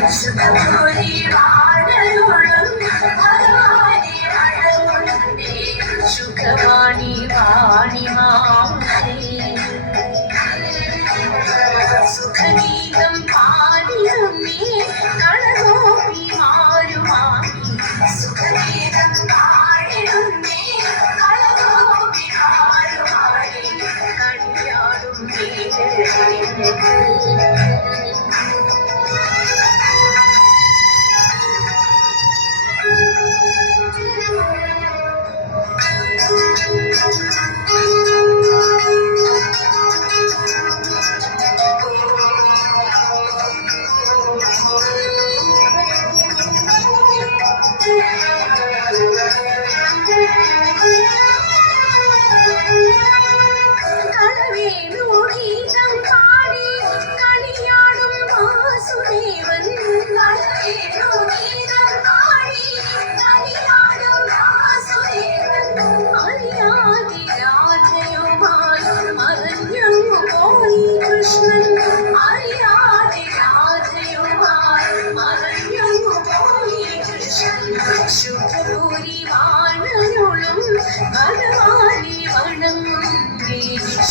സുഖവാണി വാണി സുഖഗീതം പാടിയുമേ കളകോപ്പി മാറുമാമി സുഖഗീതം പാടിയുമേ കളകോപ്പി മാറുമാമി കണിയാടും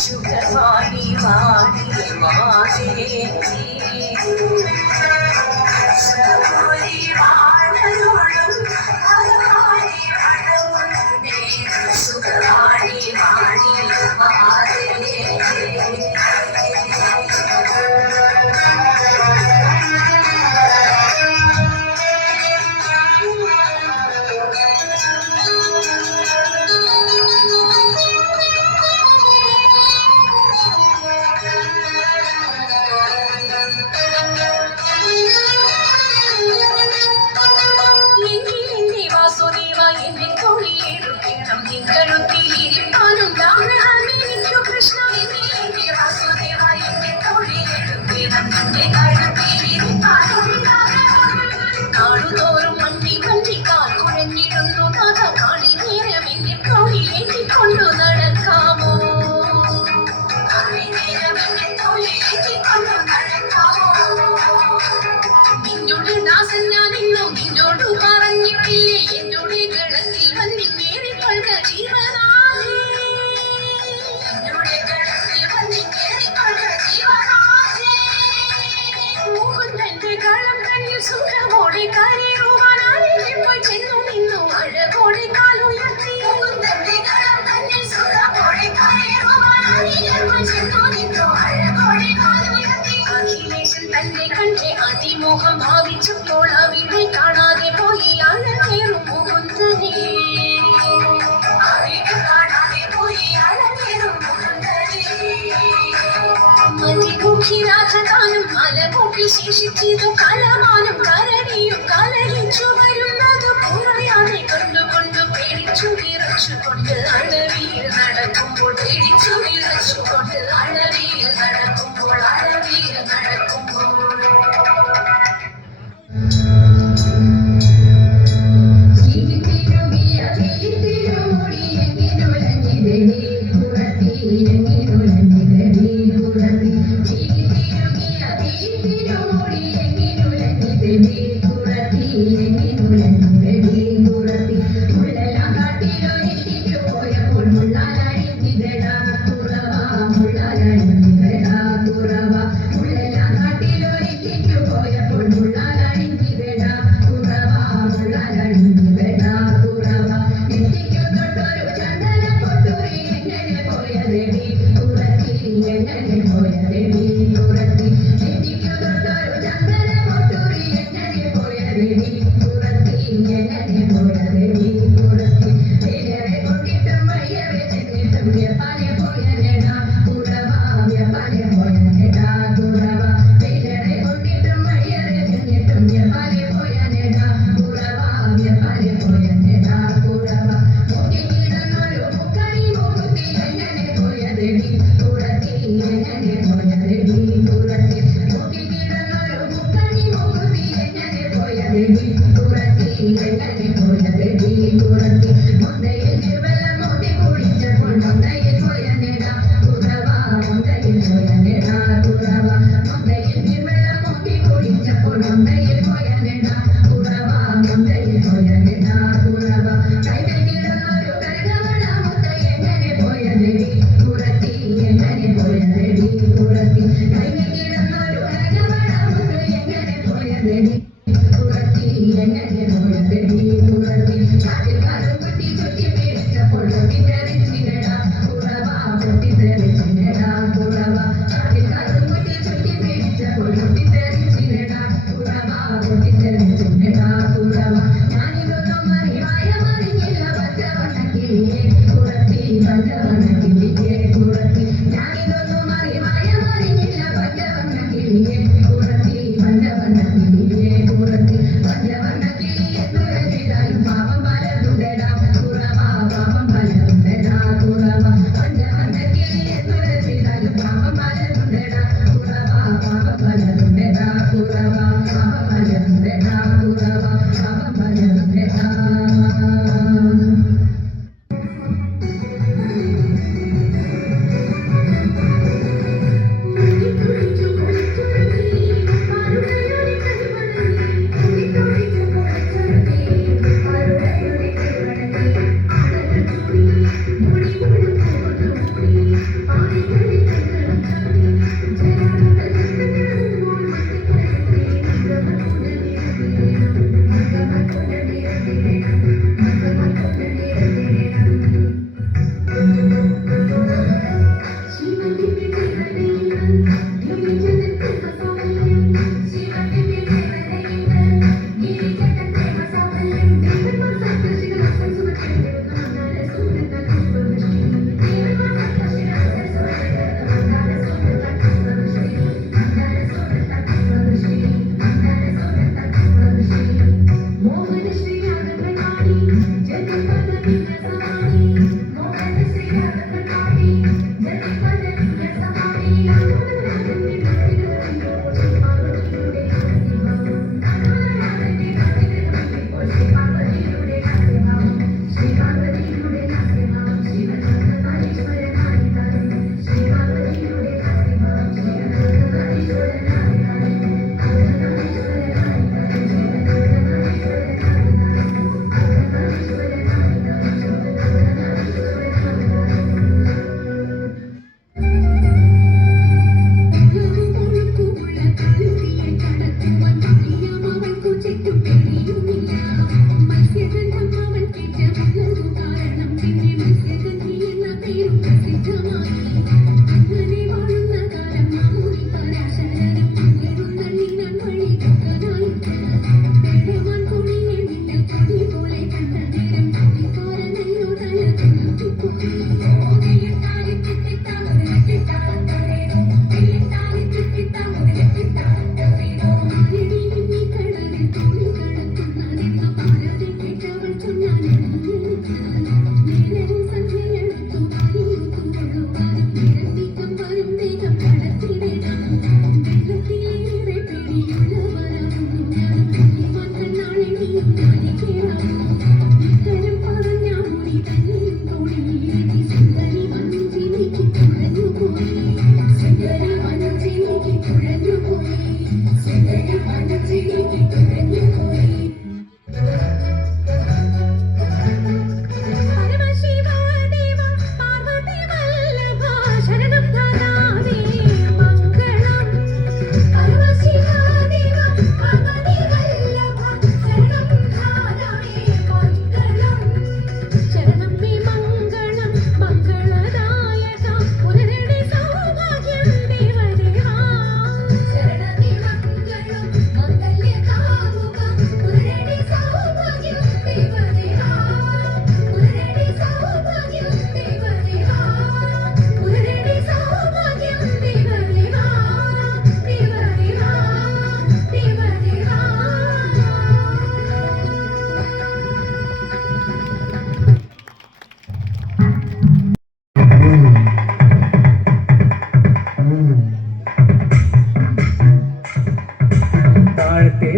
സുഖവാണി വാണി മാതേ സുഖവാണി വാണി നാടുതോറും മണ്ടി മണ്ടി കാൽ കുഴഞ്ഞിടുന്നു കഥ കാണി നേരമെന്നെ തോഴി ഏറ്റിക്കൊണ്ടു നടക്കാമോ നിന്നോട് ദാസൻ ഞാനിന്നോ നിന്നോട് പറഞ്ഞിട്ടില്ലേ എന്നോട് ഗണത്തിൽ വന്നിങ്ങേറിക്കൊണ്ട ജീവനാഥേ മുകുന്ദന്റെ കളം തന്നിൽ സുഖമോടെ കരയുവാനായി പോയി ചെന്നു നിന്നു അഴകോടെ കാലുയർത്തി മുകുന്ദന്റെ കളം തന്നിൽ സുഖമോടെ കരയുവാനായി പോയി ചെന്നു നിന്നു അഴകോടെ കാലുയർത്തി അഖിലേശൻ തന്നെ കണ്ടേ അതിമോഹം ഭാവിച്ചപ്പോൾ അവിടെ കാണാതെ പോയി അഴകേറും മുകുന്ദനെ രാജധാനം മലകൂട്ടിൽ ശേഷിച്ചതു കലമാനം കരടിയും കലഹിച്ചു വരുന്നത് പുറയാതെ കണ്ടുകൊണ്ട് പേടിച്ചു വിറച്ചുകൊണ്ട് അടവിയിൽ നടക്കുമ്പോൾ പേടിച്ചു വിറച്ചുകൊണ്ട് അടവിയിൽ നടക്കുമ്പോൾ Monday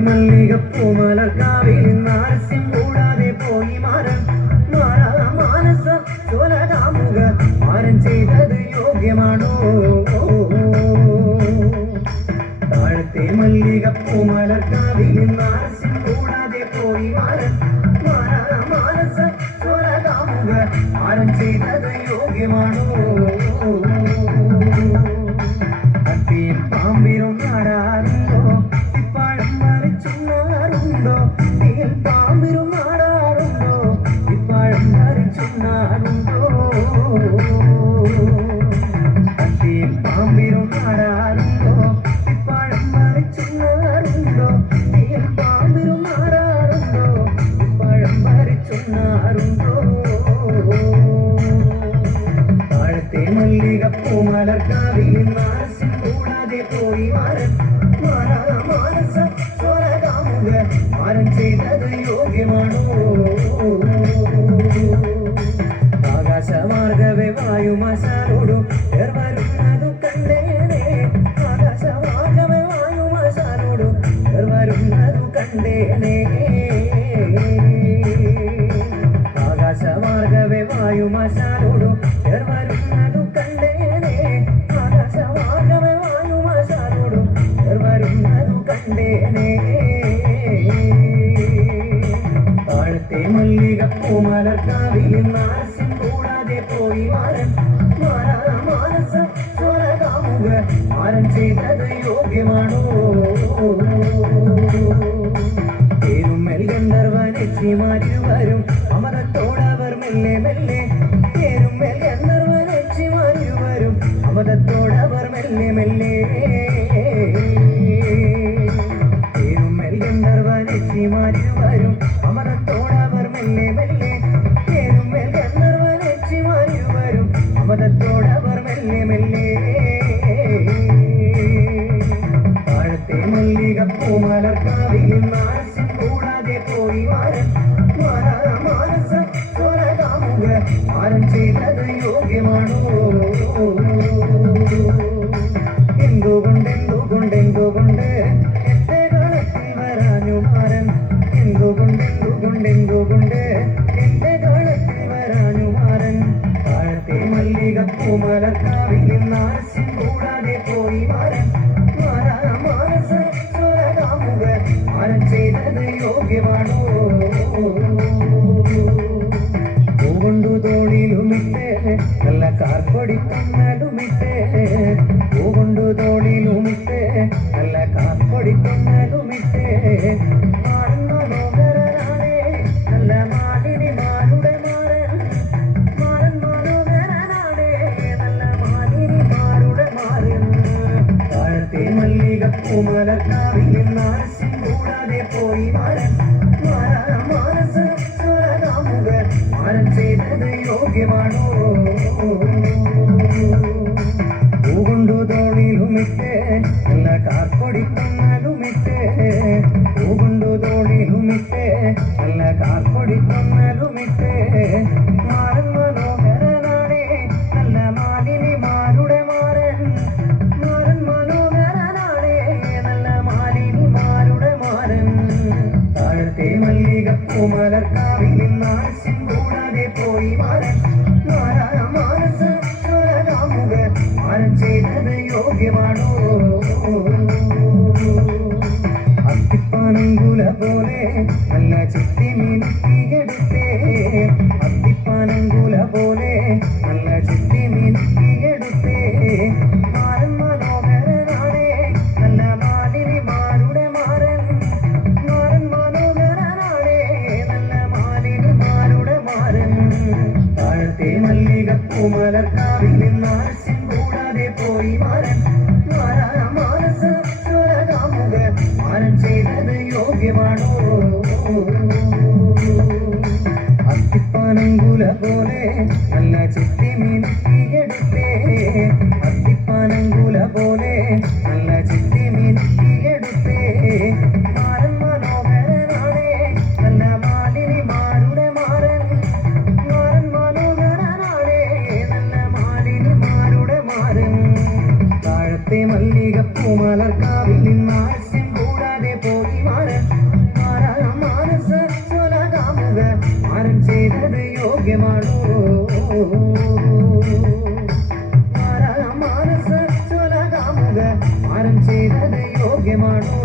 മല്ലികപ്പൂമലർക്കാവിൽ നാരസ്യം കൂടാതെ പോയി മാറൻ മാനസ ചോലകാമുക മാരൻ ചെയ്തത് യോഗ്യമാണോ താഴത്തെ മല്ലികപ്പൂമലർക്കാവിൽ നാരസ്യം കൂടാതെ പോയി മാറൻ മാനസ ചോലകാമുക മാരൻ ചെയ്തത് യോഗ്യമാണോ പാമ്പിരും നാടാറുണ്ടോ ഇപ്പാഴും പൂമലക്കാവിൽ നാശം കൂടാതെ പോയി മാരൻ മാനസ സ്വരകാമുക മാരൻ ചെയ്തത് യോഗ്യമാണോ ആകാശമാർഗവേ വായുമശാലോടു വരുന്നതു കണ്ടേനെ ആകാശമാർഗവേ വായുമശാലോടു വരുന്നതു കണ്ടേനെ ആകാശമാർഗവേ വായുമശാലോടു വരുന്നതു കണ്ടേനെ ആകാശമാർഗവേ വായുമശാലോടു വരുന്നതു കണ്ടേനെ താഴത്തെ മല്ലിക പൂമലക്കാവിൽ നാശം കൂടാതെ പോയി മാരൻ മാനസ സ്വരകാമുക മാരൻ ചെയ്തത് യോഗ്യമാണോ തേരുമ്മൽ ഗന്ധർവനെച്ചിമാരിരുവരും അമതത്തോടവർ മെല്ലെ മെല്ലെ തേരുമ്മൽ ഗന്ധർവനെച്ചിമാരിരുവരും അമതത്തോടവർ മെല്ലെ മെല്ലെ തേരുമ്മൽ ഗന്ധർവനെച്ചിമാരിരുവരും അമതത്തോടവർ മെല്ലെ മെല്ലെ തേരുമ്മൽ ഗന്ധർവനെച്ചിമാരിരുവരും അമതത്തോടവർ മെല്ലെ മെല്ലെ താഴത്തെ മല്ലിക പൂമലക്കാവിൽ നാശം കൂടാതെ പോയി മാരൻ മാനസ സ്വരകാമുക മാരൻ ചെയ്തത് യോഗ്യമാണോ എന്തുകൊണ്ട് എന്റെ കാലത്തിൽ വരാഞ്ഞു മാരൻ എന്തുകൊണ്ട് എന്റെ കാലത്തിൽ വരാഞ്ഞു മാരൻ താഴത്തെ മല്ലിക പൂമലക്കാവിൽ നാശം കൂടാതെ പോയി മാരൻ മാനസ സ്വരകാമുക മാരൻ ചെയ്തത് യോഗ്യമാണോ പൂകൊണ്ടു തോളിലുമിട്ട് നല്ല കാർപ്പൊടിക്കുന്നതുമിട്ട് പൂകൊണ്ടു തോളിലുമിട്ട് നല്ല കാർപ്പൊടിക്കുന്നതുമിട്ട് മാറൻ മനോഹരനാണേ നല്ല മാലിനിമാരുടെ മാറൻ മനോഹരനാണേ നല്ല മാലിനിമാരുടെ മാറൻ താഴത്തെ മല്ലിക പൂമലക്കാവിൽ നാശം കൂടാതെ പോയി മാരൻ മാനസ സ്വരകാമുക മാരൻ ചെയ്തത് യോഗ്യമാണോ പൂകൊണ്ടു തോളിലുമിട്ട് നല്ല കാർപ്പൊടിക്കുന്നതുമിട്ട് പൂകൊണ്ടു തോളിലുമിട്ട് നല്ല കാർപ്പൊടിക്കുന്നതുമിട്ട് മാറൻ മനോഹരനാണേ നല്ല മാലിനിമാരുടെ മാറൻ മനോഹരനാണേ നല്ല മാലിനിമാരുടെ മാറൻ താഴത്തെ മല്ലിക പൂമലക്കാവിൽ നാശം കൂടാതെ പോയി മാരൻ മാനസ സ്വരകാമുക മാരൻ ചെയ്തത് യോഗ്യമാണോ അത്തിപ്പാനങ്കുല പോലെ നല്ല ചെത്തി മിനുക്കിയെടുത്തേ അത്തിപ്പാനങ്കുല പോലെ നല്ല ചെത്തി മിനുക്കിയെടുത്തേ മാരൻ മനോഹരനാണേ നല്ല മാലിനിമാരുടെ മാരൻ മനോഹരനാണേ നല്ല മാലിനിമാരുടെ മാരൻ താഴത്തെ മല്ലിക പൂമലക്കാവിൽ നാശം കൂടാതെ പോയി മാരൻ മാനസ സ്വരകാമുക മാരൻ ചെയ്തത് യോഗ്യമാണോ അത്തിപ്പാനങ്കുല പോലെ നല്ല ചെത്തി മിനുക്കിയെടുത്തേ അത്തിപ്പാനങ്കുല പോലെ നല്ല ചെത്തി മിനുക്കിയെടുത്തേ മാരൻ മനോഹരനാണേ നല്ല മാലിനിമാരുടെ മാരൻ മനോഹരനാണേ നല്ല മാലിനിമാരുടെ മാരൻ താഴത്തെ മല്ലിക പൂമലക്കാവിൽ നാശം കൂടാതെ പോയി മാരൻ മാനസ സ്വരകാമുക മാരൻ ചെയ്തത് യോഗ്യമാണോ മാനസ സ്വരകാമുക മാരൻ ചെയ്തത് യോഗ്യമാണോ